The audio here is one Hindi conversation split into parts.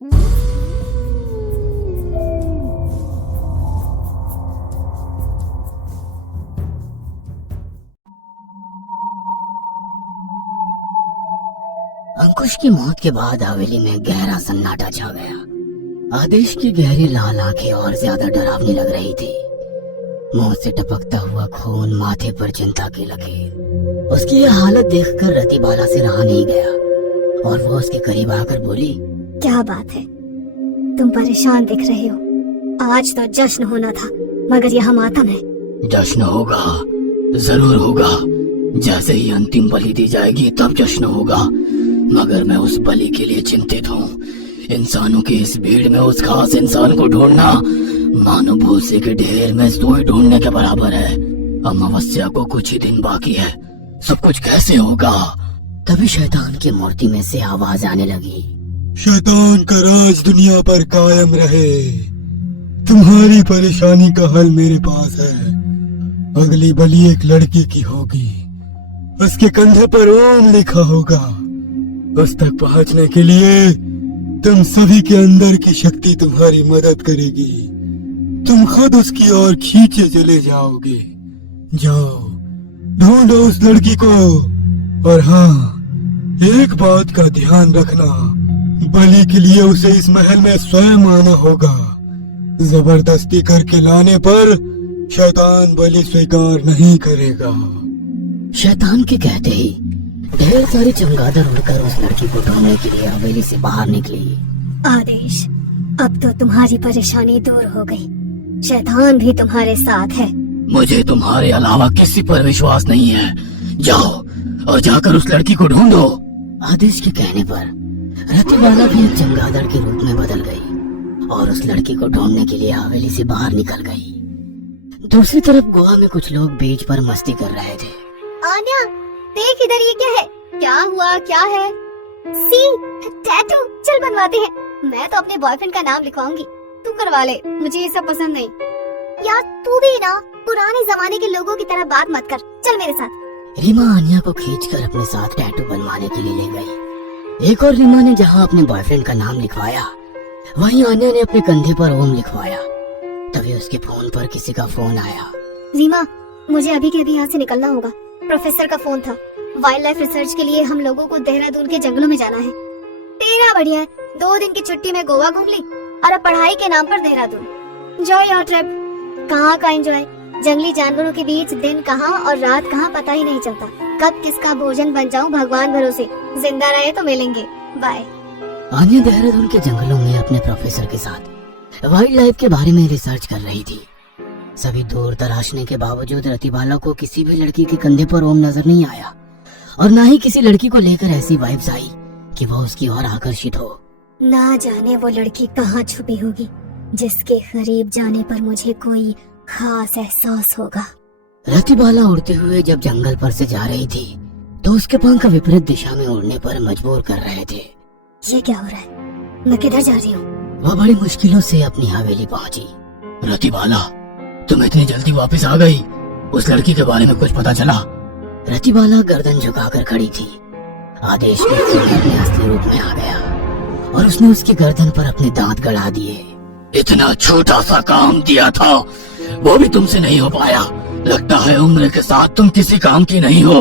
अंकुश की मौत के बाद हवेली में गहरा सन्नाटा छा गया। आदेश की गहरी लाल आंखें और ज्यादा डरावनी लग रही थी। मुंह से टपकता हुआ खून, माथे पर चिंता की लकीर। उसकी यह हालत देखकर रतिबाला से रहा नहीं गया और वो उसके करीब आकर बोली, क्या बात है, तुम परेशान दिख रहे हो। आज तो जश्न होना था मगर यह मातम है। जश्न होगा, जरूर होगा। जैसे ही अंतिम बलि दी जाएगी तब जश्न होगा, मगर मैं उस बलि के लिए चिंतित हूँ। इंसानों की इस भीड़ में उस खास इंसान को ढूंढना मानो भूसे के ढेर में सोई ढूंढने के बराबर है। अमावस्या को कुछ ही दिन बाकी है, सब कुछ कैसे होगा? तभी शैतान की मूर्ति में से आवाज आने लगी, शैतान का राज दुनिया पर कायम रहे। तुम्हारी परेशानी का हल मेरे पास है। अगली बलि एक लड़की की होगी, उसके कंधे पर ओम लिखा होगा। उस तक पहुंचने के लिए तुम सभी के अंदर की शक्ति तुम्हारी मदद करेगी। तुम खुद उसकी ओर खींचे चले जाओगे। जाओ, ढूंढो उस लड़की को। और हाँ, एक बात का ध्यान रखना, बलि के लिए उसे इस महल में स्वयं आना होगा। जबरदस्ती करके लाने पर शैतान बलि स्वीकार नहीं करेगा। शैतान के कहते ही ढेर सारी चमगादड़ उड़कर उस लड़की को ढूंढने के लिए हवेली से बाहर निकली। आदेश, अब तो तुम्हारी परेशानी दूर हो गई। शैतान भी तुम्हारे साथ है। मुझे तुम्हारे अलावा किसी पर विश्वास नहीं है। जाओ और जाकर उस लड़की को ढूंढो। आदेश के कहने पर रतिबाला भी एक चमगादड़ के रूप में बदल गई और उस लड़की को ढूंढने के लिए हवेली से बाहर निकल गई। दूसरी तरफ गोवा में कुछ लोग बीच पर मस्ती कर रहे थे। आन्या, देख इधर, ये क्या है? क्या हुआ, क्या है? सी, टैटू, चल बनवाते हैं। मैं तो अपने बॉयफ्रेंड का नाम लिखवाऊंगी, तू करवा ले, मुझे ये सब पसंद नहीं। यार तू भी ना पुराने जमाने के लोगों की तरह बात मत कर, चल मेरे साथ। रीमा आन्या को खींचकर अपने साथ टैटू बनवाने के लिए ले गई। एक और रीमा ने जहाँ अपने बॉयफ्रेंड का नाम लिखवाया, वहीं आन्या ने अपने कंधे पर ओम लिखवाया। तभी उसके फोन पर किसी का फोन आया। रीमा, मुझे अभी के अभी यहाँ से निकलना होगा। प्रोफेसर का फोन था। वाइल्ड लाइफ रिसर्च के लिए हम लोगों को देहरादून के जंगलों में जाना है। तेरा बढ़िया है, 2 दिन की छुट्टी में गोवा घूम ली और अब पढ़ाई के नाम पर देहरादून। Enjoy your trip. कहाँ का एंजॉय, जंगली जानवरों के बीच दिन कहाँ और रात कहाँ पता ही नहीं चलता। कब किसका भोजन बन जाऊँ भगवान भरोसे, जिंदा रहे तो मिलेंगे। बाय। आन्या देहरादून के जंगलों में अपने प्रोफेसर के साथ वाइल्ड लाइफ के बारे में रिसर्च कर रही थी। सभी दूर तराशने के बावजूद रतिबाला को किसी भी लड़की के कंधे पर ओम नजर नहीं आया और ना ही किसी लड़की को लेकर ऐसी वाइब्स आई कि वह उसकी ओर आकर्षित हो। ना जाने वो लड़की कहाँ छुपी होगी जिसके करीब जाने पर मुझे कोई खास एहसास होगा। रतिबाला उड़ते हुए जब जंगल पर से जा रही थी तो उसके पंख विपरीत दिशा में उड़ने पर मजबूर कर रहे थे। ये क्या हो रहा है? मैं किधर जा रही हूँ? वह बड़ी मुश्किलों से अपनी हवेली पहुंची। रतिबाला, तुम इतनी जल्दी वापस आ गई? उस लड़की के बारे में कुछ पता चला? रतिबाला गर्दन झुकाकर खड़ी थी। आदेश भी अपने असली रूप में आ गया और उसने उसकी गर्दन पर अपने दांत गड़ा दिए। इतना छोटा सा काम दिया था, वो भी तुमसे नहीं हो पाया। लगता है उम्र के साथ तुम किसी काम की नहीं हो।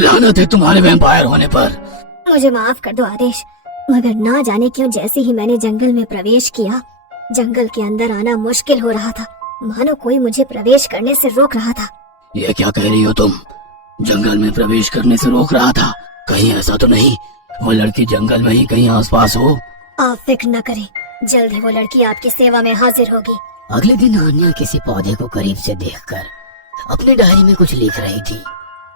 लानत है तुम्हारे वैम्पायर होने पर। मुझे माफ कर दो आदेश, मगर ना जाने क्यों जैसे ही मैंने जंगल में प्रवेश किया, जंगल के अंदर आना मुश्किल हो रहा था। मानो कोई मुझे प्रवेश करने से रोक रहा था। ये क्या कह रही हो तुम? जंगल में प्रवेश करने से रोक रहा था? कहीं ऐसा तो नहीं वो लड़की जंगल में ही कहीं आसपास हो? आप फिक्र न करें, जल्द ही वो लड़की आपकी सेवा में हाजिर होगी। अगले दिन आन्या किसी पौधे को करीब से देखकर अपनी डायरी में कुछ लिख रही थी।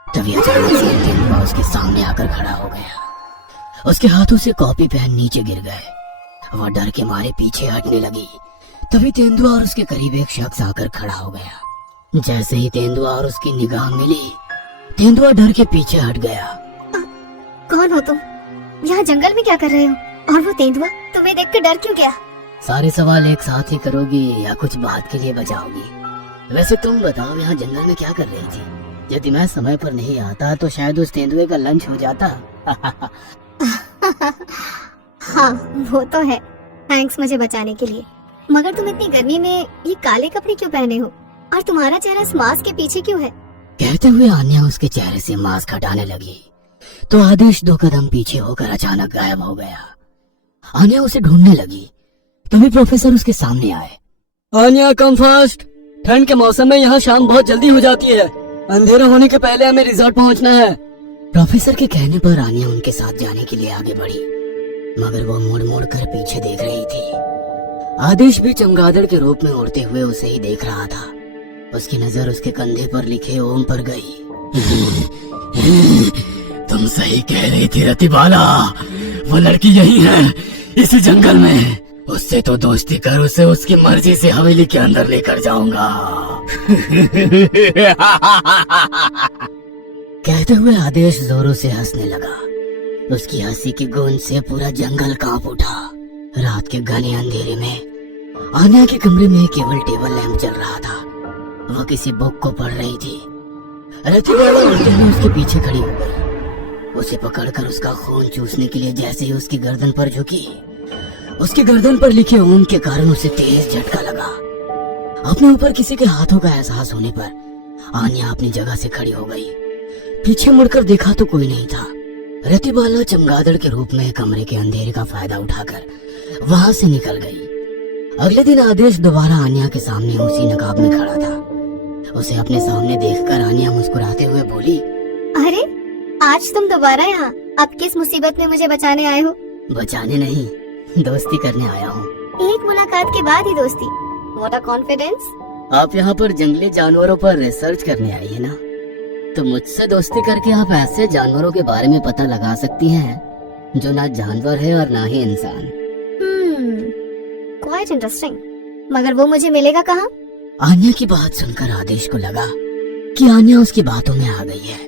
तभी अचानक से तेंदुआ उसके सामने आकर खड़ा हो गया। उसके हाथों से कॉपी पेन नीचे गिर गए। वह डर के मारे पीछे हटने लगी। तभी तेंदुआ और उसके करीब एक शख्स आकर खड़ा हो गया। जैसे ही तेंदुआ और उसकी निगाह मिली, तेंदुआ डर के पीछे हट गया। कौन हो तुम? यहाँ जंगल में क्या कर रहे हो? और वो तेंदुआ तुम्हें देखकर डर क्यों गया? सारे सवाल एक साथ ही करोगी या कुछ बात के लिए बचाओगी? वैसे तुम बताओ, यहाँ जंगल में क्या कर रही थी? यदि मैं समय पर नहीं आता तो शायद उस तेंदुए का लंच हो जाता। हाँ वो तो है, थैंक्स मुझे बचाने के लिए। मगर तुम इतनी गर्मी में ये काले कपड़े क्यों पहने हो? और तुम्हारा चेहरा इस मास्क के पीछे क्यों है? कहते हुए आन्या उसके चेहरे से मास्क हटाने लगी तो आदेश 2 कदम पीछे होकर अचानक गायब हो गया। आन्या उसे ढूंढने लगी तभी प्रोफेसर उसके सामने आए। आन्या कम फास्ट, ठंड के मौसम में यहाँ शाम बहुत जल्दी हो जाती है, अंधेरा होने के पहले हमें रिजॉर्ट पहुँचना है। प्रोफेसर के कहने पर आन्या उनके साथ जाने के लिए आगे बढ़ी मगर वो मुड़ मुड़ कर पीछे देख रही थी। आदेश भी चमगादड़ के रूप में उड़ते हुए उसे ही देख रहा था। उसकी नजर उसके कंधे पर लिखे ओम पर गई। तुम सही कह रही थी रतिबाला, वो लड़की यही है इस जंगल में। उससे तो दोस्ती कर, उसे उसकी मर्जी से हवेली के अंदर लेकर जाऊंगा। कहते हुए आदेश जोरों से हंसने लगा। उसकी हंसी की गूंज से पूरा जंगल कांप उठा। रात के घने अंधेरे में आन्या के कमरे में केवल टेबल लैंप जल रहा था। वह किसी बुक को पढ़ रही थी। रतिबाला उड़ते हुए उसके पीछे खड़ी हो गई। उसे पकड़कर उसका खून चूसने के लिए जैसे ही उसकी गर्दन पर झुकी, उसकी गर्दन पर लिखे ओम के कारण उसे तेज झटका लगा। अपने ऊपर किसी के हाथों का एहसास होने पर आन्या अपनी जगह से खड़ी हो गई। पीछे मुड़कर देखा तो कोई नहीं था। रतिबाला चमगादड़ के रूप में कमरे के अंधेरे का फायदा उठाकर वहां से निकल गई। अगले दिन आदेश दोबारा आन्या के सामने उसी नकाब में खड़ा था। उसे अपने सामने देखकर आन्या मुस्कुराते हुए बोली, अरे आज तुम दोबारा यहाँ? अब किस मुसीबत में मुझे बचाने आए हो? बचाने नहीं, दोस्ती करने आया हूँ। एक मुलाकात के बाद ही दोस्ती? What a confidence. आप यहाँ पर जंगली जानवरों पर रिसर्च करने आई है ना, तो मुझसे दोस्ती करके आप ऐसे जानवरों के बारे में पता लगा सकती हैं जो ना जानवर है और ना ही इंसान। Quite interesting. मगर वो मुझे मिलेगा कहाँ? आन्या की बात सुनकर आदेश को लगा कि आन्या उसकी बातों में आ गई है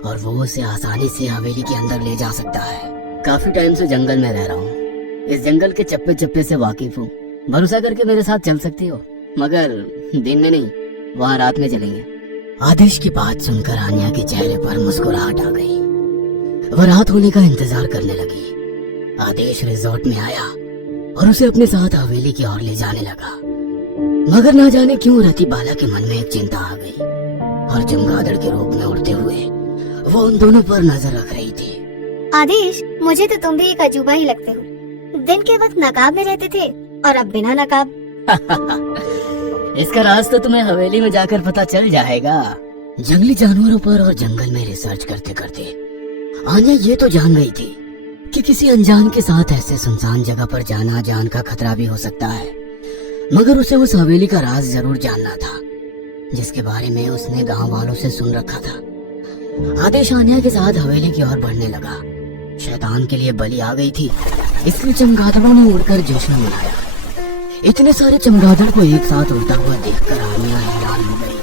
और वो उसे आसानी से हवेली के अंदर ले जा सकता है। काफी टाइम से जंगल में रह रहा हूँ, इस जंगल के चप्पे चप्पे से वाकिफ हूँ। भरोसा करके मेरे साथ चल सकती हो, मगर दिन में नहीं, वहाँ रात में चलेंगे। आदेश की बात सुनकर आन्या के चेहरे पर मुस्कुराहट आ गई। वह रात होने का इंतजार करने लगी। आदेश रिजॉर्ट में आया और उसे अपने साथ हवेली की ओर ले जाने लगा। मगर ना जाने क्यों रतिबाला के मन में एक चिंता आ गई और चमगादड़ के रूप में उड़ते हुए वो उन दोनों पर नजर रख रही थी। आदेश, मुझे तो तुम भी एक अजूबा ही लगते हो। दिन के वक्त नकाब में रहते थे और अब बिना नकाब। इसका राज तो तुम्हें हवेली में जाकर पता चल जाएगा। जंगली जानवरों पर और जंगल में रिसर्च करते करते आन्या ये तो जान गई थी कि किसी अनजान के साथ ऐसे सुनसान जगह पर जाना जान का खतरा भी हो सकता है। मगर उसे उस हवेली का राज जरूर जानना था जिसके बारे में उसने गांव वालों से सुन रखा था। आदेश आन्या के साथ हवेली की ओर बढ़ने लगा। शैतान के लिए बलि आ गई थी, इसलिए चमगादड़ों ने उड़कर जश्न मनाया। इतने सारे चमगादड़ को एक साथ उड़ता हुआ देखकर आन्या हैरान हो गई।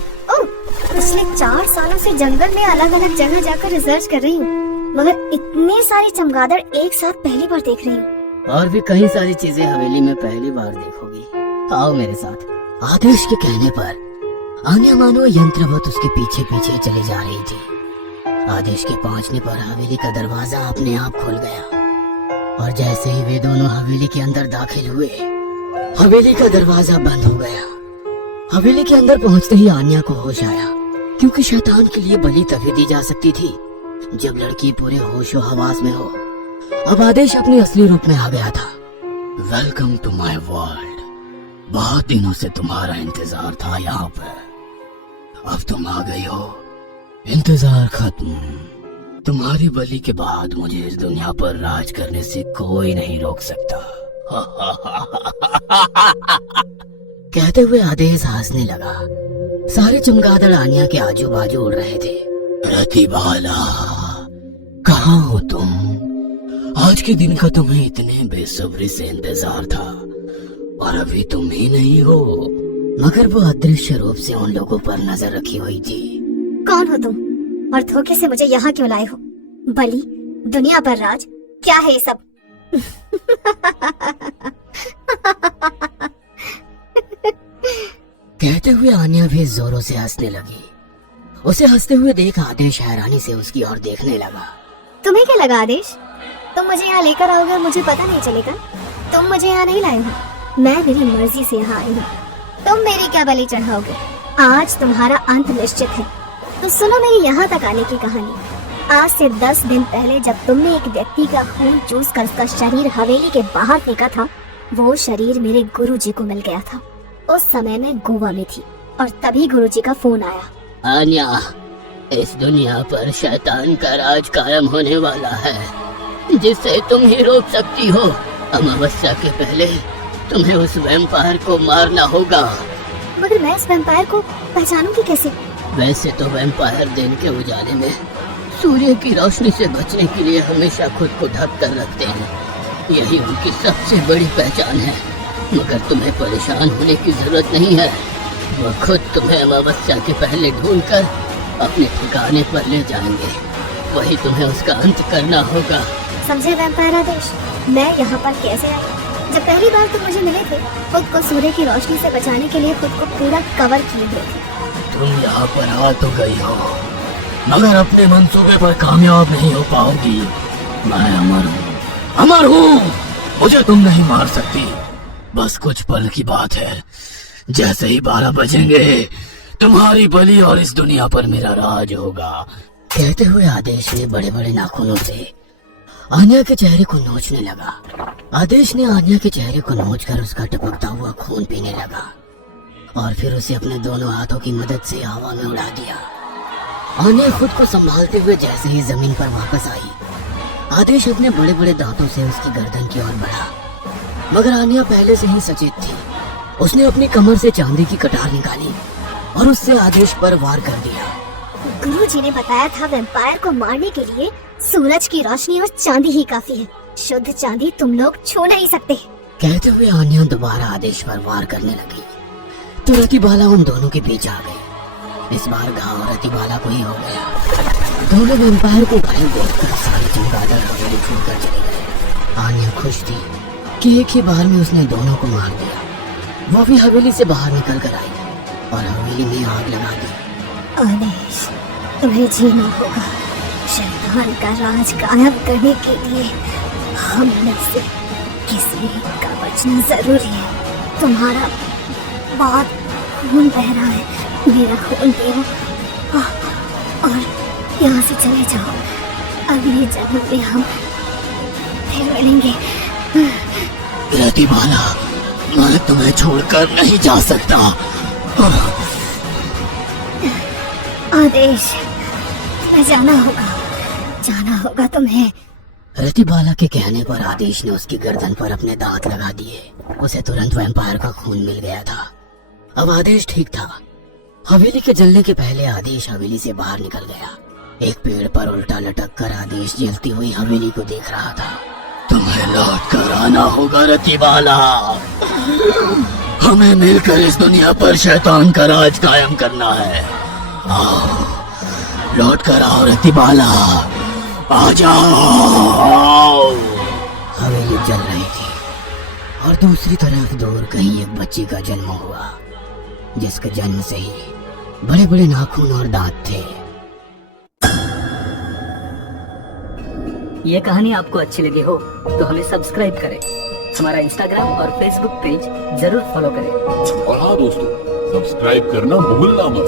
पिछले 4 सालों से जंगल में अलग अलग जगह जाकर रिसर्च कर रही हूँ, मगर इतने सारे चमगादड़ एक साथ पहली बार देख रही हूँ। और भी कई सारी चीजें हवेली में पहली बार देखोगी, आओ मेरे साथ। आदेश के कहने पर आन्या मानो यंत्रवत उसके पीछे पीछे चली जा रही थी। आदेश के पहुंचने पर हवेली का दरवाजा अपने आप खुल गया और जैसे ही वे दोनों हवेली के अंदर दाखिल हुए, हवेली का दरवाजा बंद हो गया। हवेली के अंदर पहुंचते ही आन्या को होश आया, क्योंकि शैतान के लिए बलि तभी दी जा सकती थी जब लड़की पूरे होशो हवास में हो। अब आदेश अपने असली रूप में आ गया था। Welcome to my world. बहुत दिनों से तुम्हारा इंतजार था यहाँ पर, अब तुम आ गई हो। इंतजार खत्म। तुम्हारी बलि के बाद मुझे इस दुनिया पर राज करने से कोई नहीं रोक सकता। कहते हुए आदेश हंसने लगा। सारे चमगादड़ आन्या के आजू बाजू उड़ रहे थे। रतिबाला, कहाँ हो तुम? आज के दिन का तुम्हें इतने बेसब्री से इंतजार था और अभी तुम ही नहीं हो। मगर वो अदृश्य रूप से उन लोगों पर नजर रखी हुई थी। कौन हो तुम और धोखे से मुझे यहाँ क्यों लाए हो? बलि, दुनिया पर राज, क्या है ये सब? कहते हुए आन्या भी जोरों से हंसने लगी। उसे हंसते हुए देख आदेश हैरानी से उसकी ओर देखने लगा। तुम्हें क्या लगा आदेश? तुम मुझे यहाँ लेकर आओगे और मुझे पता नहीं चलेगा? तुम मुझे यहाँ नहीं लाए हो, मैं मेरी मर्जी से यहाँ आई हूँ। तुम मेरी क्या बलि चढ़ाओगे? आज तुम्हारा अंत निश्चित है। तो सुनो मेरी यहाँ तक आने की कहानी। आज से 10 दिन पहले जब तुमने एक व्यक्ति का खून चूस कर उसका शरीर हवेली के बाहर फेंका था, वो शरीर मेरे गुरुजी को मिल गया था। उस समय मैं गोवा में थी और तभी गुरुजी का फोन आया। आन्या, इस दुनिया पर शैतान का राज कायम होने वाला है, जिसे तुम ही रोक सकती हो। अमावस्या के पहले तुम्हें उस वैम्पायर को मारना होगा। मगर मैं इस वैम्पायर को पहचानूंगी कैसे? वैसे तो वैम्पायर दिन के उजाले में सूर्य की रोशनी से बचने के लिए हमेशा खुद को ढक कर रखते हैं। यही उनकी सबसे बड़ी पहचान है। मगर तुम्हें परेशान होने की जरूरत नहीं है। वो खुद तुम्हें अमावस्या के पहले ढूंढकर अपने ठिकाने पर ले जाएंगे। वही तुम्हें उसका अंत करना होगा। समझे वैम्पायर आदेश? मैं यहाँ पर कैसे आई? जब पहली बार तुम मुझे मिले थे, खुद को सूर्य की रोशनी से बचाने के लिए खुद को पूरा कवर किए हुए थे। तुम यहाँ पर आ तो गई हो, मगर अपने मंसूबे पर कामयाब नहीं हो पाओगी। मैं अमर हूँ, अमर हूँ। मुझे तुम नहीं मार सकती। बस कुछ पल की बात है। जैसे ही 12 बजेंगे, तुम्हारी बलि और इस दुनिया पर मेरा राज होगा। कहते हुए आदेश ने बड़े बड़े नाखूनों से आन्या के चेहरे को नोचने लगा। आदेश ने आन्या के चेहरे को नोचकर उसका टपकता हुआ खून पीने लगा और फिर उसे अपने दोनों हाथों की मदद से हवा में उड़ा दिया। आन्या खुद को संभालते हुए जैसे ही जमीन पर वापस आई, आदेश अपने बड़े बड़े दांतों से उसकी गर्दन की ओर बढ़ा। मगर आन्या पहले से ही सचेत थी। उसने अपनी कमर से चांदी की कटार निकाली और उससे आदेश पर वार कर दिया। गुरुजी ने बताया था वैम्पायर को मारने के लिए सूरज की रोशनी और चांदी ही काफी है। शुद्ध चांदी तुम लोग छू नहीं सकते। कहते हुए आन्या दोबारा आदेश पर वार करने लगी तो रतिबाला उन दोनों के बीच आ गई। इस बार घाव रतिबाला को ही हो गया। दोनों वैम्पायर को घायल देखकर सारे चमगादड़ हवेली छोड़कर चले गए। आन्या खुश थी कि एक ही बार में उसने दोनों को मार दिया। वो भी हवेली से बाहर निकल कर आई और हवेली में आग लगा दी। आदेश, तुम्हें जीना होगा। शैतान का राज कायम करने के लिए हम में से किसी एक का बचना जरूरी है। तुम्हारा बहुत खून बह रहा है, मेरा खून पियो और यहाँ से चले जाओ। अगले जन्म में हम फिर मिलेंगे। रतिबाला, मैं तुम्हें छोड़कर नहीं जा सकता। आदेश, तुम्हें जाना होगा तुम्हें। रतिबाला के कहने पर आदेश ने उसकी गर्दन पर अपने दांत लगा दिए। उसे तुरंत वैम्पायर का खून मिल गया था। अब आदेश ठीक था। हवेली के जलने के पहले आदेश हवेली से बाहर निकल गया। एक पेड़ पर उल्टा लटक कर आदेश जलती हुई हवेली को देख रहा था। तुम्हें लौट कर आना होगा रतिबाला। हमें मिलकर इस दुनिया पर शैतान का राज कायम करना है। आओ, लौट कर आओ रतिबाला, आ जाओ। हवेली जल रही थी और दूसरी तरफ दूर कहीं एक बच्ची का जन्म हुआ, जिसके जन्म से ही बड़े बड़े नाखून और दांत थे। ये कहानी आपको अच्छी लगी हो तो हमें सब्सक्राइब करें, हमारा इंस्टाग्राम और फेसबुक पेज जरूर फॉलो करें। और हाँ दोस्तों, सब्सक्राइब करना भूलना मत।